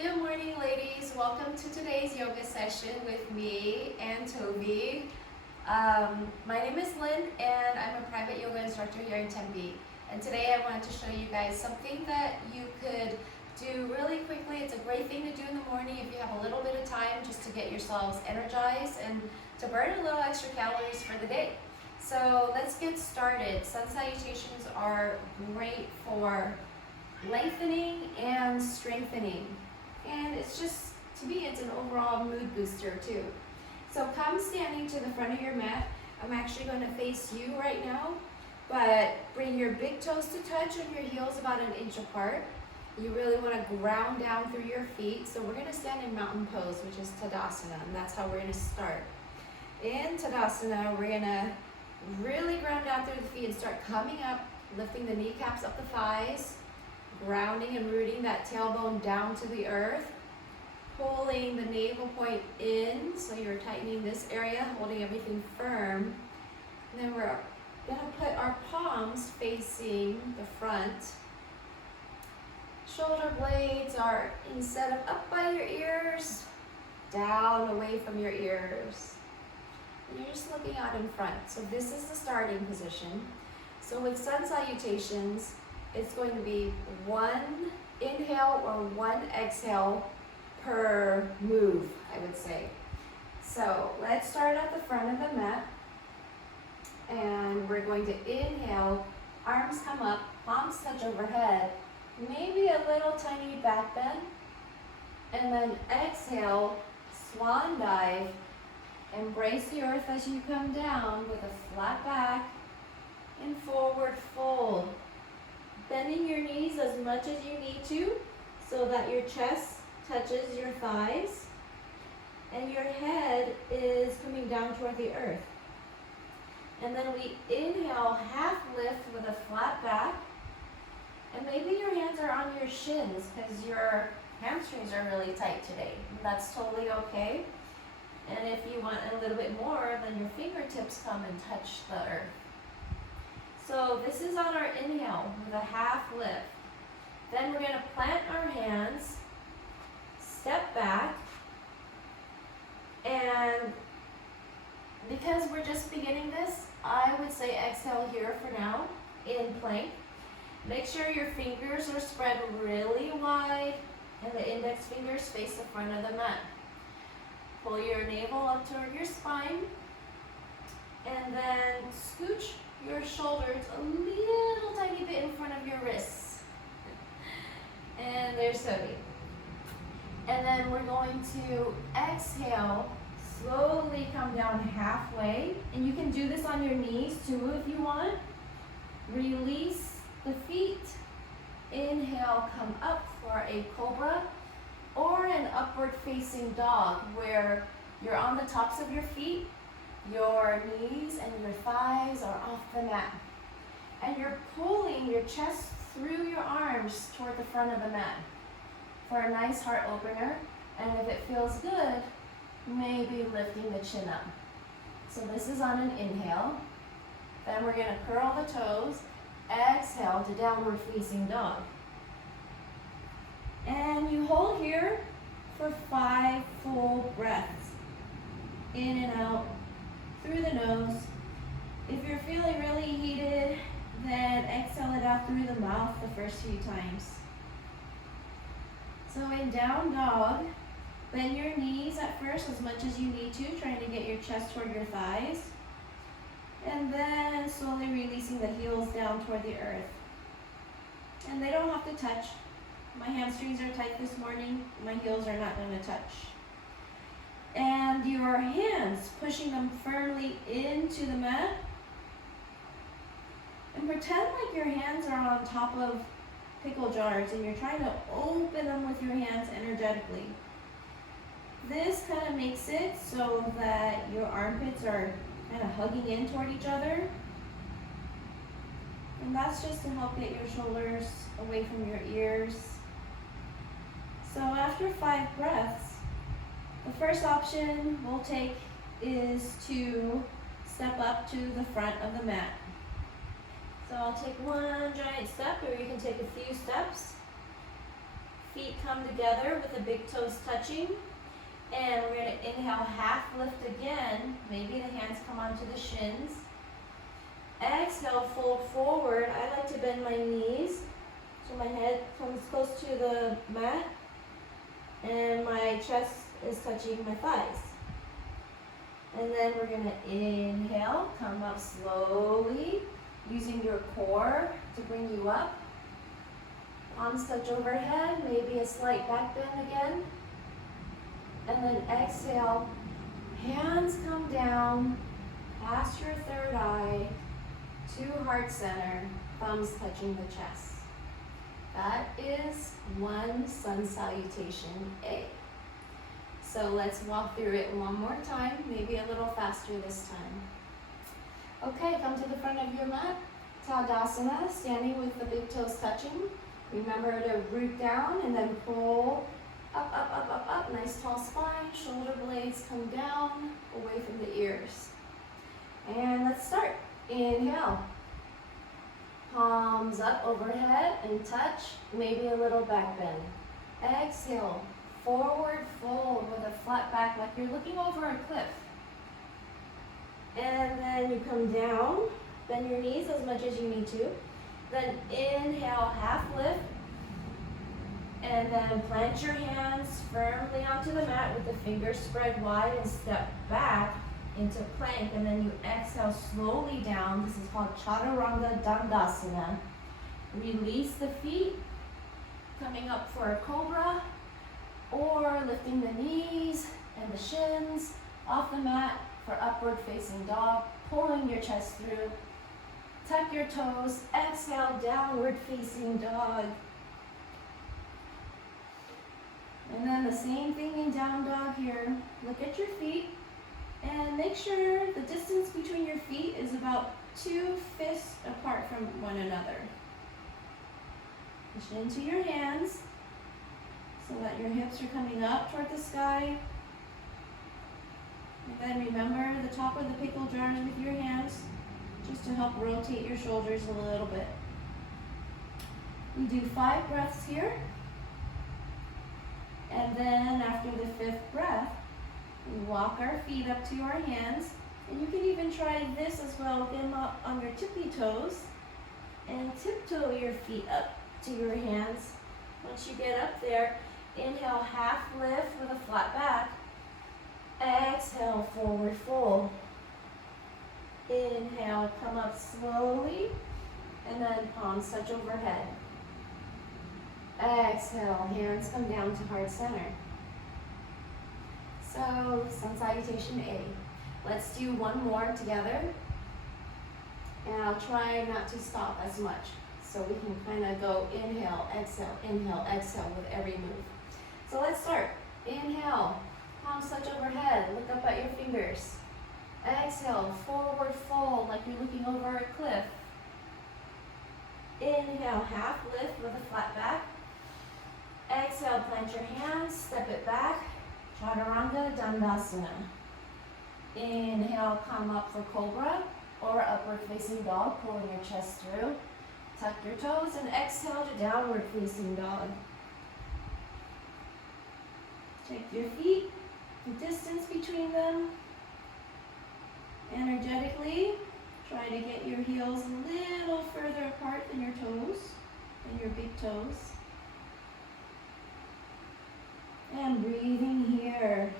Good morning, ladies. Welcome to today's yoga session with me and Toby. My name is Lynn and I'm a private yoga instructor here in Tempe. And today I wanted to show you guys something that you could do really quickly. It's a great thing to do in the morning if you have a little bit of time just to get yourselves energized and to burn a little extra calories for the day. So let's get started. Sun salutations are great for lengthening and strengthening. And it's an overall mood booster too. So come standing to the front of your mat. I'm actually going to face you right now, but bring your big toes to touch and your heels about an inch apart. You really want to ground down through your feet. So we're going to stand in mountain pose, which is Tadasana, and that's how we're going to start. In Tadasana, we're going to really ground down through the feet and start coming up, lifting the kneecaps up the thighs, grounding and rooting that tailbone down to the earth, pulling the navel point in, so you're tightening this area, holding everything firm. And then we're going to put our palms facing the front. Shoulder blades are, instead of up by your ears, down away from your ears. And you're just looking out in front. So this is the starting position. So with sun salutations, it's going to be one inhale or one exhale per move, I would say. So let's start at the front of the mat. And we're going to inhale, arms come up, palms touch overhead, maybe a little tiny back bend. And then exhale, swan dive, embrace the earth as you come down with a flat back and forward fold. Bending your knees as much as you need to so that your chest touches your thighs and your head is coming down toward the earth. And then we inhale, half lift with a flat back. And maybe your hands are on your shins because your hamstrings are really tight today. That's totally okay. And if you want a little bit more, then your fingertips come and touch the earth. So this is on our inhale with a half lift. Then we're going to plant our hands, step back, and because we're just beginning this, I would say exhale here for now in plank. Make sure your fingers are spread really wide and the index fingers face the front of the mat. Pull your navel up toward your spine and then scooch your shoulders a little tiny bit in front of your wrists. And there's Toby. And then we're going to exhale, slowly come down halfway. And you can do this on your knees too if you want. Release the feet. Inhale, come up for a cobra or an upward facing dog where you're on the tops of your feet. Your knees and your thighs are off the mat. And you're pulling your chest through your arms toward the front of the mat for a nice heart opener. And if it feels good, maybe lifting the chin up. So this is on an inhale. Then we're going to curl the toes. Exhale to downward facing dog. And you hold here for 5 full breaths. In and out. Through the nose. If you're feeling really heated, then exhale it out through the mouth the first few times. So in down dog, bend your knees at first as much as you need to, trying to get your chest toward your thighs. And then slowly releasing the heels down toward the earth. And they don't have to touch. My hamstrings are tight this morning. My heels are not going to touch. And your hands, pushing them firmly into the mat. And pretend like your hands are on top of pickle jars and you're trying to open them with your hands energetically. This kind of makes it so that your armpits are kind of hugging in toward each other. And that's just to help get your shoulders away from your ears. So after 5 breaths, the first option we'll take is to step up to the front of the mat. So I'll take one giant step, or you can take a few steps. Feet come together with the big toes touching. And we're going to inhale, half lift again. Maybe the hands come onto the shins. Exhale, fold forward. I like to bend my knees so my head comes close to the mat and my chest is touching my thighs. And then we're going to inhale, come up slowly, using your core to bring you up. Palms touch overhead, maybe a slight back bend again. And then exhale, hands come down, past your third eye, to heart center, thumbs touching the chest. That is one sun salutation A. So let's walk through it one more time, maybe a little faster this time. Okay, come to the front of your mat, Tadasana, standing with the big toes touching. Remember to root down and then pull up, up, up, up, up. Nice tall spine, shoulder blades come down, away from the ears. And let's start. Inhale. Palms up overhead and touch, maybe a little back bend. Exhale, forward fold with a flat back like you're looking over a cliff. And then you come down, bend your knees as much as you need to. Then inhale, half lift. And then plant your hands firmly onto the mat with the fingers spread wide and step back into plank. And then you exhale slowly down. This is called Chaturanga Dandasana. Release the feet, coming up for a cobra, or lifting the knees and the shins off the mat for upward facing dog, pulling your chest through. Tuck your toes, exhale, downward facing dog. And then the same thing in down dog here. Look at your feet and make sure the distance between your feet is about 2 fists apart from one another. Push into your hands so that your hips are coming up toward the sky. And then remember the top of the pickle jars with your hands just to help rotate your shoulders a little bit. We do 5 breaths here. And then after the 5th breath, we walk our feet up to our hands. And you can even try this as well. Get them up on your tippy toes and tiptoe your feet up to your hands. Once you get up there, inhale, half lift with a flat back. Exhale, forward fold. Inhale, come up slowly, and then palms touch overhead. Exhale, hands come down to heart center. So, sun salutation A. Let's do one more together. And I'll try not to stop as much. So we can kind of go inhale, exhale, with every move. So let's start. Inhale, palms touch overhead, look up at your fingers. Exhale, forward fold like you're looking over a cliff. Inhale, half lift with a flat back. Exhale, plant your hands, step it back. Chaturanga Dandasana. Inhale, come up for cobra or upward facing dog, pulling your chest through. Tuck your toes and exhale to downward facing dog. Check your feet, the distance between them. Energetically, try to get your heels a little further apart than your toes and your big toes. And breathing here.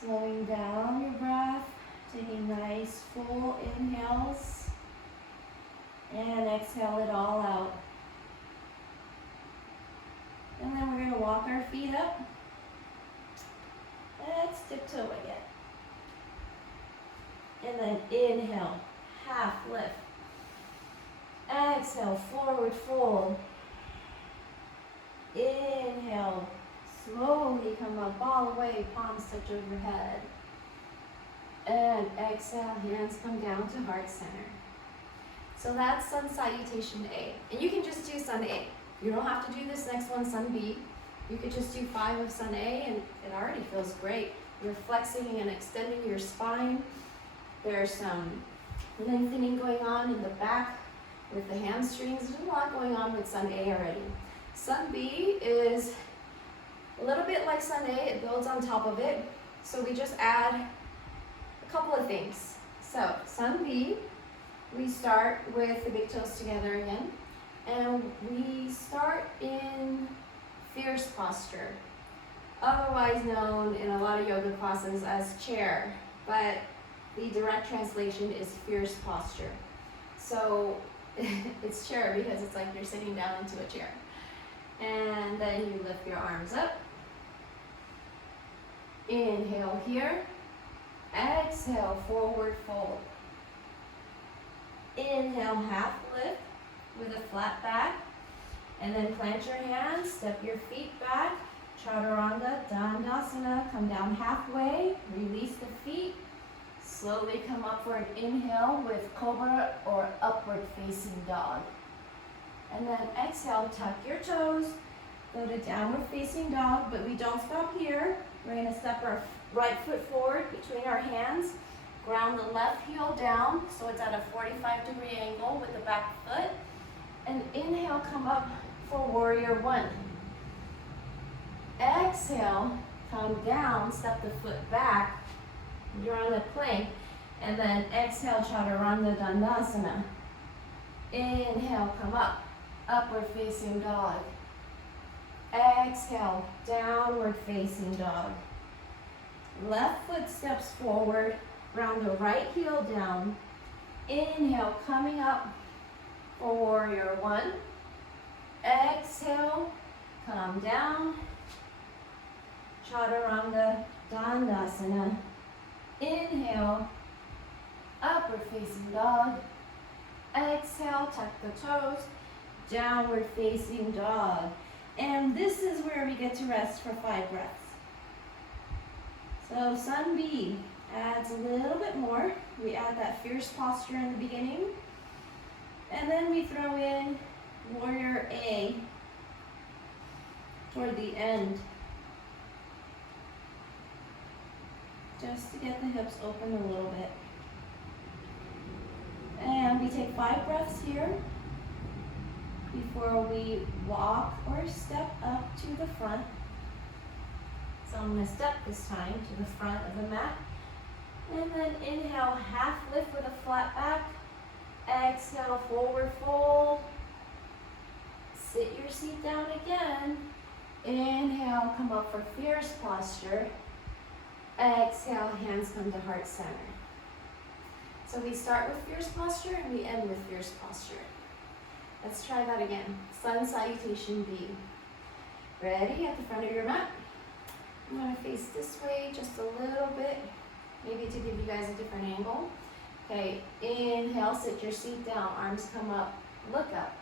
Slowing down your breath, taking nice full inhales, and exhale it all out. And then we're going to walk our feet up. Let's tiptoe again. And then inhale, half lift. Exhale, forward fold. Inhale, slowly come up all the way, palms touch overhead. And exhale, hands come down to heart center. So that's sun salutation A. And you can just do sun A. You don't have to do this next one, sun B. You could just do 5 of sun A and it already feels great. You're flexing and extending your spine. There's some lengthening going on in the back with the hamstrings. There's a lot going on with Sun A already. Sun B is a little bit like Sun A, it builds on top of it. So we just add a couple of things. So Sun B, we start with the big toes together again. And we start in fierce posture, otherwise known in a lot of yoga classes as chair, but the direct translation is fierce posture. So it's chair because it's like you're sitting down into a chair. And then you lift your arms up. Inhale here. Exhale, forward fold. Inhale, half lift with a flat back. And then plant your hands, step your feet back. Chaturanga, Dandasana, come down halfway, release the feet. Slowly come up for an inhale with Cobra or upward facing dog. And then exhale, tuck your toes, go to downward facing dog, but we don't stop here. We're gonna step our right foot forward between our hands, ground the left heel down, so it's at a 45-degree angle with the back foot. And inhale, come up for warrior one. Exhale, come down, step the foot back. You're on the plank. And then exhale, Chaturanga Dandasana. Inhale, come up, upward facing dog. Exhale, downward facing dog. Left foot steps forward, round the right heel down. Inhale, coming up for warrior one. Exhale, come down. Chaturanga Dandasana. Inhale, upward facing dog. Exhale, tuck the toes, downward facing dog. And this is where we get to rest for 5 breaths. So Sun B adds a little bit more. We add that fierce posture in the beginning. And then we throw in warrior A toward the end, just to get the hips open a little bit. And we take 5 breaths here before we walk or step up to the front. So I'm going to step this time to the front of the mat. And then inhale, half lift with a flat back. Exhale, forward fold. Sit your seat down again. Inhale, come up for fierce posture. Exhale, hands come to heart center. So we start with fierce posture and we end with fierce posture. Let's try that again. Sun salutation B. Ready at the front of your mat. I'm going to face this way just a little bit, maybe to give you guys a different angle. Okay, inhale, sit your seat down, arms come up, look up.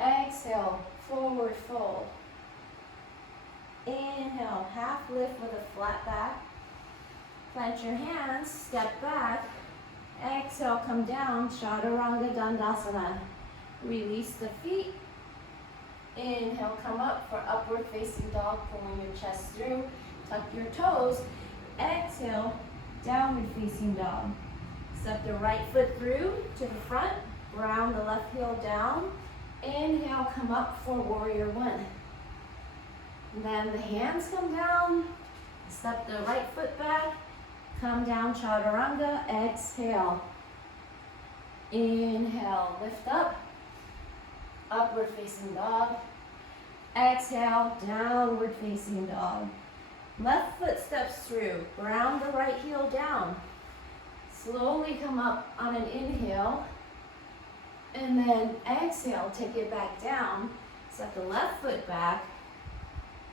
Exhale, forward fold. Inhale, half lift with a flat back. Plant your hands, step back. Exhale, come down, Chaturanga Dandasana. Release the feet. Inhale, come up for upward facing dog, pulling your chest through. Tuck your toes. Exhale, downward facing dog. Step the right foot through to the front. Ground the left heel down. Inhale, come up for warrior one. And then the hands come down. Step the right foot back. Come down, Chaturanga. Exhale. Inhale, lift up. Upward facing dog. Exhale, downward facing dog. Left foot steps through. Ground the right heel down. Slowly come up on an inhale. And then exhale, take it back down. Step the left foot back.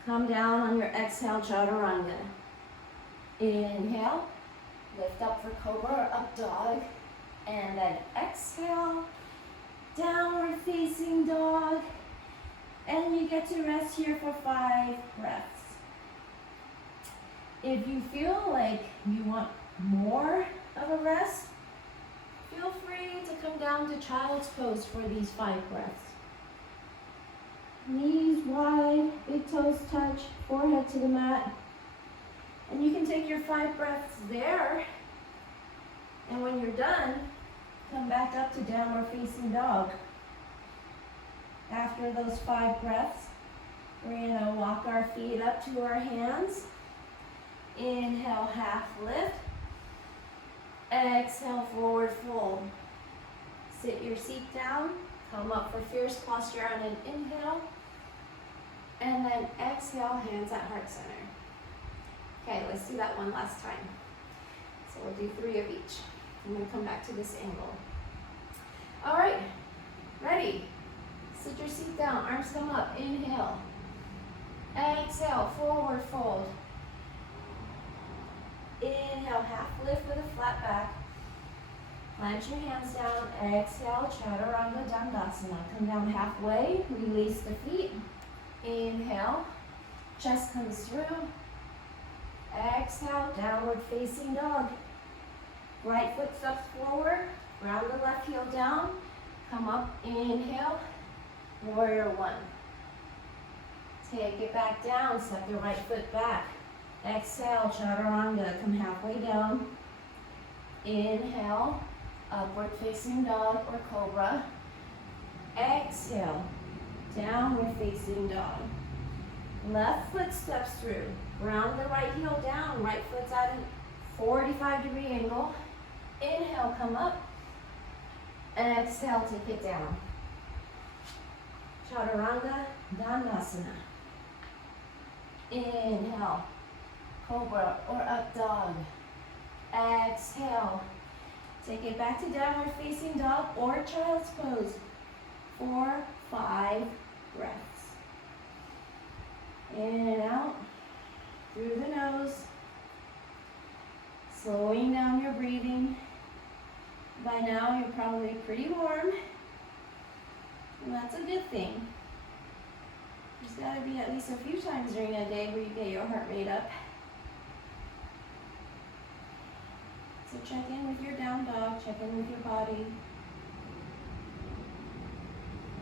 Come down on your exhale, Chaturanga. Inhale, lift up for Cobra or up dog. And then exhale, downward facing dog. And you get to rest here for 5 breaths. If you feel like you want more of a rest, feel free to come down to child's pose for these 5 breaths. Knees wide, big toes touch, forehead to the mat. And you can take your 5 breaths there. And when you're done, come back back up to downward facing dog. After those 5 breaths, we're gonna walk our feet up to our hands. Inhale, half lift. Exhale, forward fold. Sit your seat down. Come up for fierce posture on an inhale. And then exhale, hands at heart center. Okay, let's do that one last time. So we'll do 3 of each. I'm gonna come back to this angle. All right, ready? Sit your seat down, arms come up, inhale. Exhale, forward fold. Inhale, half lift with a flat back. Plant your hands down, exhale, Chaturanga Dandasana. Come down halfway, release the feet. Inhale, chest comes through. Exhale, downward facing dog. Right foot steps forward, round the left heel down. Come up, inhale, warrior 1. Take it back down, step the right foot back. Exhale, Chaturanga, come halfway down. Inhale, upward facing dog or cobra. Exhale, downward facing dog. Left foot steps through, round the right heel down, right foot's at a 45-degree angle. Inhale, come up. Exhale, take it down. Chaturanga Dandasana. Inhale, cobra or up dog. Exhale, take it back to downward facing dog or child's pose. 4, 5 breaths. In and out, through the nose. Slowing down your breathing. By now you're probably pretty warm, and that's a good thing. There's gotta be at least a few times during a day where you get your heart rate up. So check in with your down dog, check in with your body.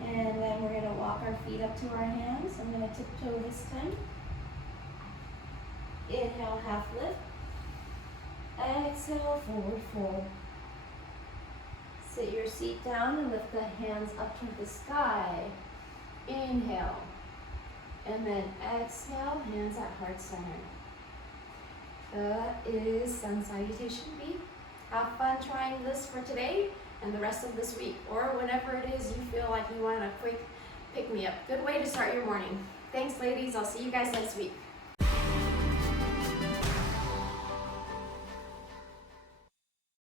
And then we're gonna walk our feet up to our hands. I'm gonna tiptoe this time. Inhale, half lift. Exhale, forward fold. Sit your seat down and lift the hands up to the sky. Inhale. And then exhale, hands at heart center. That is Sun Salutation B. Have fun trying this for today and the rest of this week, or whenever it is you feel like you want a quick pick-me-up. Good way to start your morning. Thanks, ladies. I'll see you guys next week.